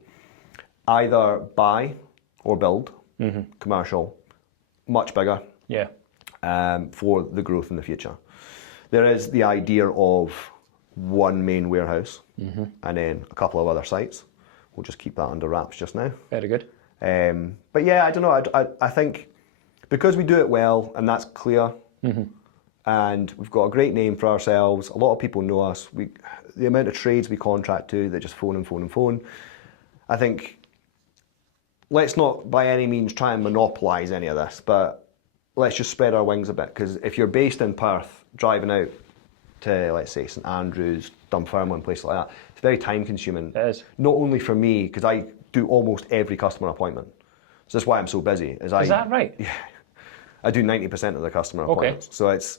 either buy or build, commercial, much bigger, for the growth in the future. There is the idea of 1 main warehouse and then a couple of other sites. We'll just keep that under wraps just now. Very good. But yeah, I don't know. I think because we do it well and that's clear, and we've got a great name for ourselves. A lot of people know us. The amount of trades we contract to, they just phone and phone and phone. I think let's not by any means try and monopolise any of this, but let's just spread our wings a bit, because if you're based in Perth, driving out to, let's say, St Andrews, Dunfermline, places like that, it's very time consuming. It is. Not only for me, because I do almost every customer appointment. So that's why I'm so busy. Is that right? Yeah. I do 90% of the customer appointments. So it's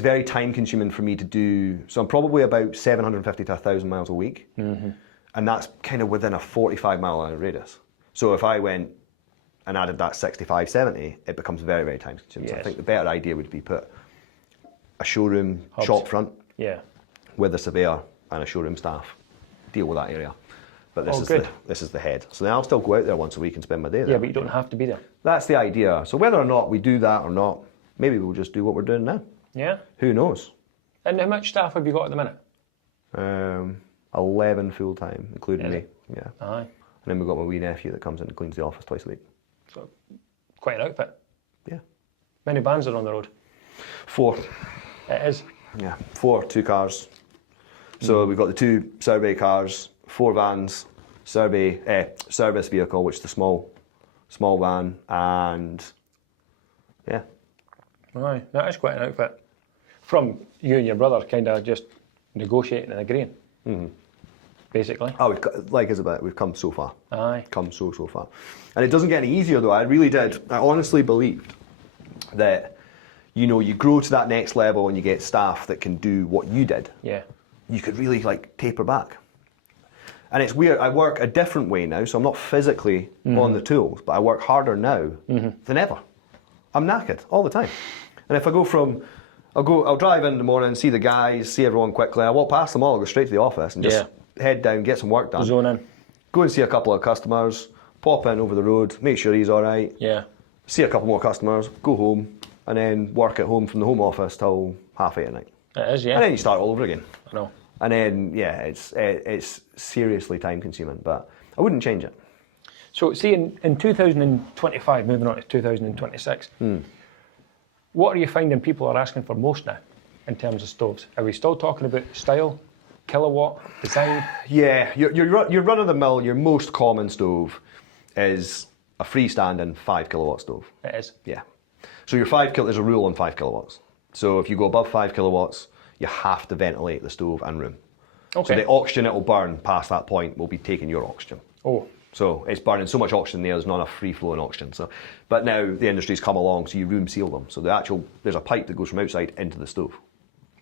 very time consuming for me to do. So I'm probably about 750 to 1,000 miles a week. And that's kind of within a 45-mile radius. So if I went and added that 65, 70, it becomes very, very time consuming. So I think the better idea would be put a showroom shop front with a surveyor and a showroom staff, deal with that area. but this is the head. So then I'll still go out there once a week and spend my day there. Yeah, but you don't have to be there. That's the idea. So whether or not we do that or not, maybe we'll just do what we're doing now. Yeah. Who knows? And how much staff have you got at the minute? 11 full time, including me. Yeah. Aye. And then we've got my wee nephew that comes in and cleans the office twice a week. So quite an outfit. Yeah. Many vans are on the road. 4. It is. Yeah, 4, 2 cars. So we've got the 2 survey cars, 4 vans, service vehicle, which is the small van, and yeah. Aye, that is quite an outfit. From you and your brother kind of just negotiating and agreeing, basically. Oh, we've come so far. Aye. Come so far. And it doesn't get any easier though. I honestly believed that, you know, you grow to that next level and you get staff that can do what you did. Yeah. You could really like taper back. And it's weird, I work a different way now, so I'm not physically on the tools, but I work harder now than ever. I'm knackered all the time. And if I go I'll drive in the morning, see the guys, see everyone quickly, I walk past them all, go straight to the office and just head down, get some work done. Zone in. Go and see a couple of customers, pop in over the road, make sure he's all right. Yeah. See a couple more customers, go home, and then work at home from the home office till 8:30 at night. It is, yeah. And then you start all over again. I know. And then, yeah, it's seriously time consuming, but I wouldn't change it. So, see, in 2025, moving on to 2026, what are you finding people are asking for most now in terms of stoves? Are we still talking about style, kilowatt, design? Yeah, your run-of-the-mill, your most common stove is a freestanding 5 kilowatt stove. It is. Yeah. So there's a rule on 5 kilowatts. So if you go above 5 kilowatts, you have to ventilate the stove and room. Okay. So the oxygen it will burn past that point will be taking your oxygen. Oh. So it's burning so much oxygen there's not enough free-flowing oxygen. So, but now the industry's come along, so you room seal them. So there's a pipe that goes from outside into the stove.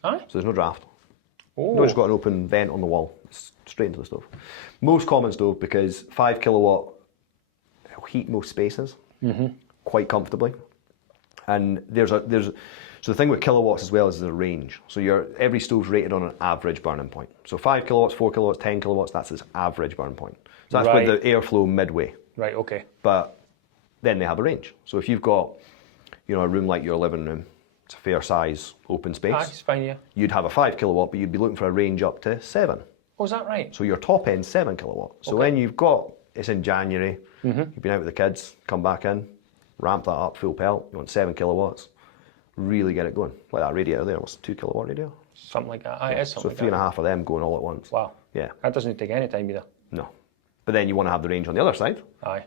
Aye. So there's no draft. Oh. No, it's got an open vent on the wall, it's straight into the stove. Most common stove because 5 kilowatt will heat most spaces quite comfortably. And so the thing with kilowatts as well is the range. So every stove's rated on an average burning point. So 5 kilowatts, 4 kilowatts, 10 kilowatts, that's its average burn point. So that's with the airflow midway. Right, okay. But then they have a range. So if you've got, you know, a room like your living room, it's a fair size open space. Aye, it's fine, yeah. You'd have a 5 kilowatt, but you'd be looking for a range up to 7. Oh, is that right? So your top end 7 kilowatt. So when it's in January, you've been out with the kids, come back in, ramp that up full pelt, you want 7 kilowatts, really get it going. Like that radiator there, what's a 2 kilowatt radiator? Something like that. Aye, it is something so 3.5 of them going all at once. Wow. Yeah. That doesn't take any time either. No. But then you want to have the range on the other side. Aye.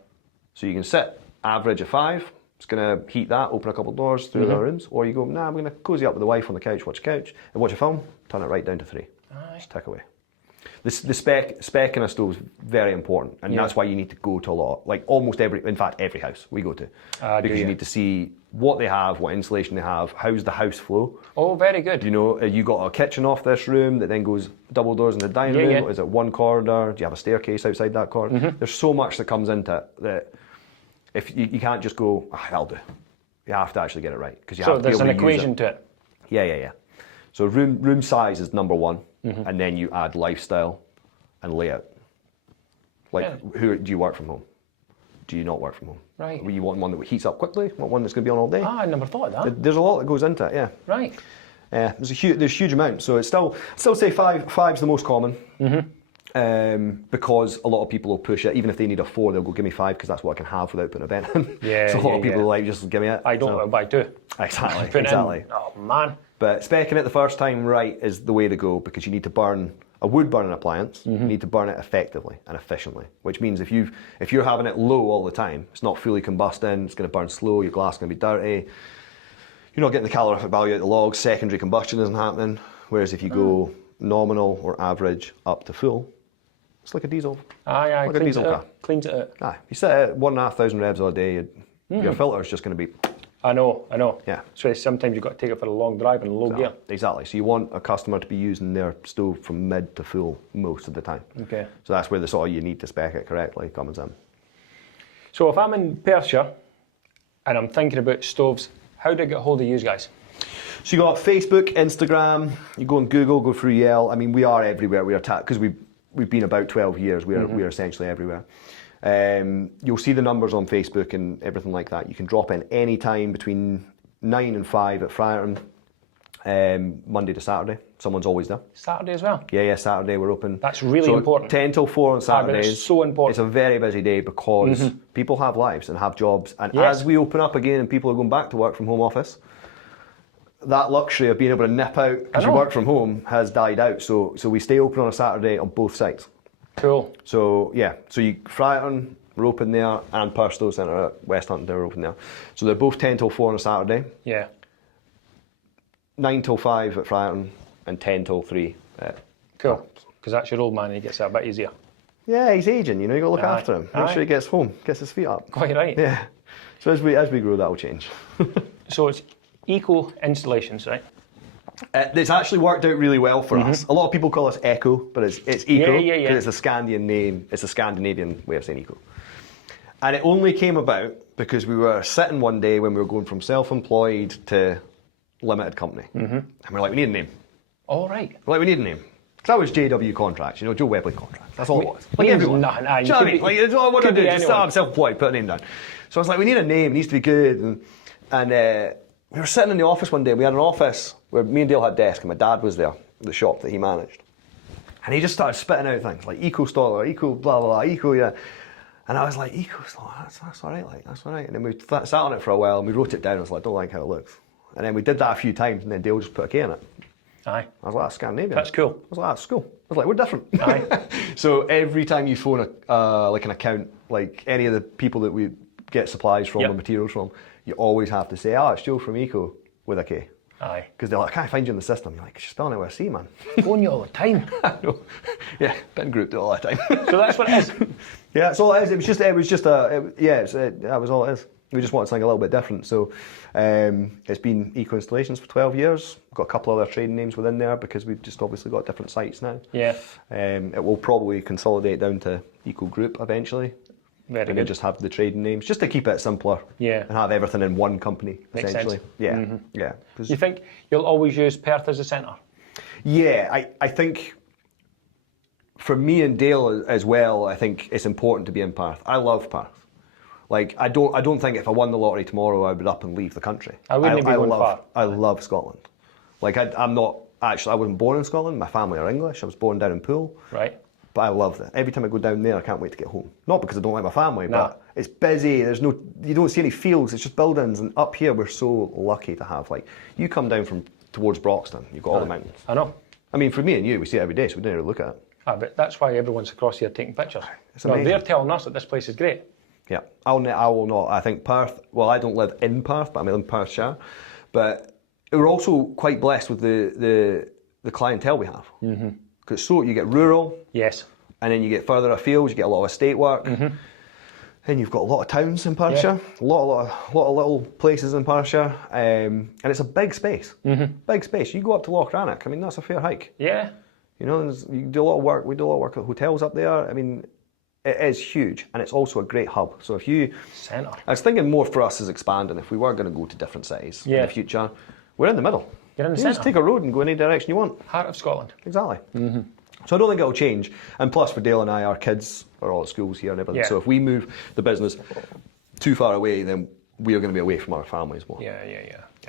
So you can sit average of 5, it's going to heat that, open a couple of doors through the rooms, or you go, nah, I'm going to cozy up with the wife on the couch, watch a couch, and watch a film, turn it right down to 3. Aye. Just tick away. The spec in a stove is very important, and that's why you need to go to a lot, like almost every house we go to, because you need to see what they have, what insulation they have, how's the house flow. Oh, very good. You know, you got a kitchen off this room that then goes double doors in the dining room. Yeah. Is it one corridor? Do you have a staircase outside that corridor? There's so much that comes into it that if you can't just go, that'll do. You have to actually get it right because you have to be able to use it. So there's an equation to it. Yeah. So room size is number 1, and then you add lifestyle and layout. Who do you work from home? Do you not work from home? Right. You want one that heats up quickly? Want one that's going to be on all day? I never thought of that. There's a lot that goes into it, yeah. Right. There's huge amount. So it's still say 5's the most common. Because a lot of people will push it. Even if they need a 4, they'll go, give me 5 because that's what I can have without putting a vent in. Yeah. So a lot of people are like, just give me it. I don't know buy 2. Exactly. Oh man. But speccing it the first time right is the way to go because you need to burn a wood burning appliance. You need to burn it effectively and efficiently, which means if you're having it low all the time, it's not fully combusting, it's going to burn slow, your glass is going to be dirty, you're not getting the calorific value out of the logs, secondary combustion isn't happening. Whereas if you go nominal or average up to full, it's like a diesel. Aye, like a diesel car. Cleans it out. Aye, you sit at 1,500 revs a day, your filter's just going to be. I know. Yeah. So sometimes you've got to take it for a long drive in low gear. Exactly. So you want a customer to be using their stove from mid to full most of the time. Okay. So that's where the sort of you need to spec it correctly comes in. So if I'm in Perthshire and I'm thinking about stoves, how do I get hold of you guys? So you got Facebook, Instagram, you go on Google, go through Yale. I mean, we are everywhere. We are because we've been about 12 years. We're essentially everywhere. You'll see the numbers on Facebook and everything like that. You can drop in any time between 9 and 5 at Friarton, Monday to Saturday. Someone's always there. Saturday as well? Yeah, Saturday we're open. That's really important. 10 till 4 on Saturdays. It's so important. It's a very busy day because people have lives and have jobs. And as we open up again and people are going back to work from home office, that luxury of being able to nip out because you work from home has died out. So we stay open on a Saturday on both sites. Cool. So Friarton, we're open there, and Perth Store Centre at West Huntingdon, we're open there. So they're both 10 till 4 on a Saturday. Yeah. 9 till 5 at Friarton and 10 till 3 at Cool. Because that's your old man and he gets it a bit easier. Yeah, he's aging, you got to look after him. Make sure he gets home, gets his feet up. Quite right. Yeah. So as we grow, that'll change. So it's EKO Installations, right? It's actually worked out really well for us. A lot of people call us EKO, but it's EKO because it's a Scandinavian name. It's a Scandinavian way of saying EKO. And it only came about because we were sitting one day when we were going from self-employed to limited company, and we're like, we need a name. All right. We're like, we need a name. Because that was JW Contracts, Joe Webley Contracts. That's all it was. Like everyone. Nothing. Do you know what I mean? Like, it's all I want to do. Just start, I'm self-employed, put a name down. So I was like, we need a name. It needs to be good. And we were sitting in the office one day. We had an office where me and Dale had a desk, and my dad was there, the shop that he managed. And he just started spitting out things like Eco Stoller, Eco blah, blah, blah, Eco, yeah. And I was like, Eco Stoller, that's all right, that's all right. And then we sat on it for a while, and we wrote it down. I was like, I don't like how it looks. And then we did that a few times, and then Dale just put a K in it. Aye. I was like, that's Scandinavian. That's cool. I was like, that's cool. I was like, we're different. Aye. So every time you phone like an account, like any of the people that we get supplies from or materials from, you always have to say, it's Joe from Eco with a K. Aye. Because they're like, I can't find you in the system. You're like, you're spelling it with a C, man. Phone you all the time. I know. Yeah, been grouped it all the time. So that's what it is. Yeah, that's all it is. That was all it is. We just wanted something a little bit different. So it's been EKO Installations for 12 years. We've got a couple other trading names within there because we've just obviously got different sites now. Yeah. It will probably consolidate down to EKO Group eventually. Very and good. Just have the trading names, just to keep it simpler. Yeah. And have everything in one company, Makes essentially. sense. Yeah. Yeah. You think you'll always use Perth as a centre? Yeah, I think for me and Dale as well, I think it's important to be in Perth. I love Perth. Like, I don't think if I won the lottery tomorrow, I would up and leave the country. I wouldn't be going far. I love Scotland. Like, I wasn't born in Scotland. My family are English. I was born down in Poole. Right. But I love that. Every time I go down there, I can't wait to get home. Not because I don't like my family, but it's busy. You don't see any fields. It's just buildings. And up here, we're so lucky to have, like, you come down from towards Broxton, you've got all the mountains. I know. I mean, for me and you, we see it every day, so we don't really look at it. But that's why everyone's across here taking pictures. It's amazing. They're telling us that this place is great. Yeah, I will not. I think Perth, well, I don't live in Perth, but I'm in Perthshire. But we're also quite blessed with the clientele we have. Because so you get rural. Yes. And then you get further afield, you get a lot of estate work. Then you've got a lot of towns in Perthshire, a lot of little places in Perthshire. And it's a big space. Big space. You go up to Loch Rannoch, I mean, that's a fair hike. Yeah. You do a lot of work, we do a lot of work at hotels up there. I mean, it is huge, and it's also a great hub. So if you... Centre. I was thinking more for us as expanding, if we were going to go to different cities in the future, we're in the middle. You're in the you centre. just take a road and go in any direction you want. Heart of Scotland. Exactly. So I don't think it'll change. And plus for Dale and I, our kids are all at schools here and everything. Yeah. So if we move the business too far away, then we are going to be away from our families more. Yeah.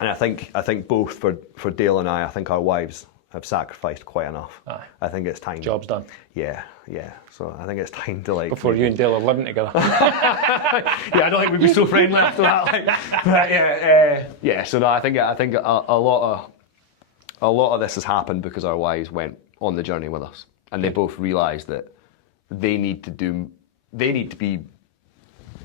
And I think both for Dale and I think our wives have sacrificed quite enough. Aye. I think it's time. Job's done. Yeah. So I think it's time to like... Before you and Dale are living together. Yeah, I don't think we'd be so friendly after that. But so no, I think a lot of this has happened because our wives went on the journey with us, and they both realised that they need to be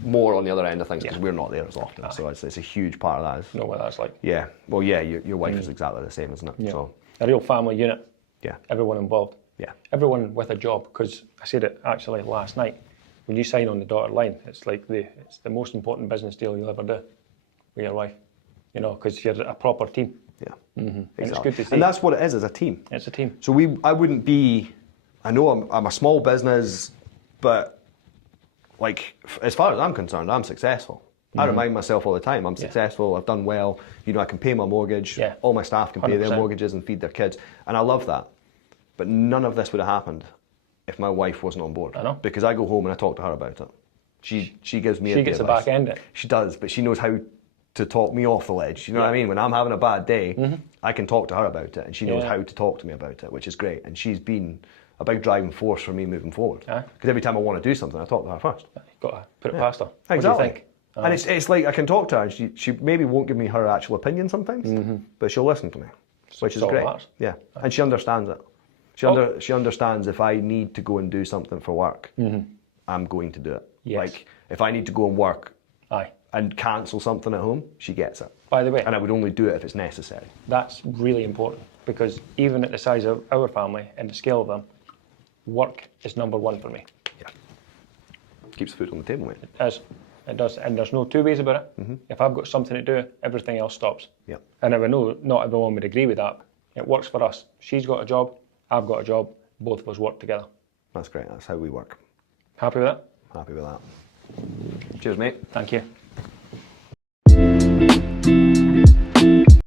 more on the other end of things because we're not there as often. So it's a huge part of that. Know what that's like. Yeah. Well, yeah, your wife is exactly the same, isn't it? Yeah. So a real family unit. yeah. Everyone involved. Yeah. Everyone with a job, because I said it actually last night. When you sign on the dotted line, it's like it's the most important business deal you'll ever do with your wife. Because you're a proper team. Yeah. And it's good to see. And that's what it is as a team. It's a team. So I wouldn't be. I know I'm a small business, but like as far as I'm concerned, I'm successful. I remind myself all the time, I'm successful, I've done well, I can pay my mortgage, all my staff can pay their 100%. mortgages and feed their kids, and I love that. But none of this would have happened if my wife wasn't on board. I know. Because I go home and I talk to her about it. She gives me She gets the back end it. She does, but she knows how to talk me off the ledge. You know what I mean? When I'm having a bad day, I can talk to her about it, and she knows how to talk to me about it, which is great. And she's been a big driving force for me moving forward. Because every time I want to do something, I talk to her first. You've got to put it past her. Exactly. What do you think? And it's like I can talk to her, and she maybe won't give me her actual opinion sometimes, but she'll listen to me, which is great. Yeah, and she understands it. She understands if I need to go and do something for work, I'm going to do it. Yes. Like if I need to go and work Aye. and cancel something at home, she gets it. By the way, And I would only do it if it's necessary. that's really important, because even at the size of our family and the scale of them, work is number one for me. Yeah. Keeps food on the table, mate. It does, and there's no two ways about it. If I've got something to do, everything else stops. Yeah. And I know not everyone would agree with that. It works for us. She's got a job, I've got a job, both of us work together. That's great. That's how we work. Happy with that? Happy with that. Cheers, mate. Thank you.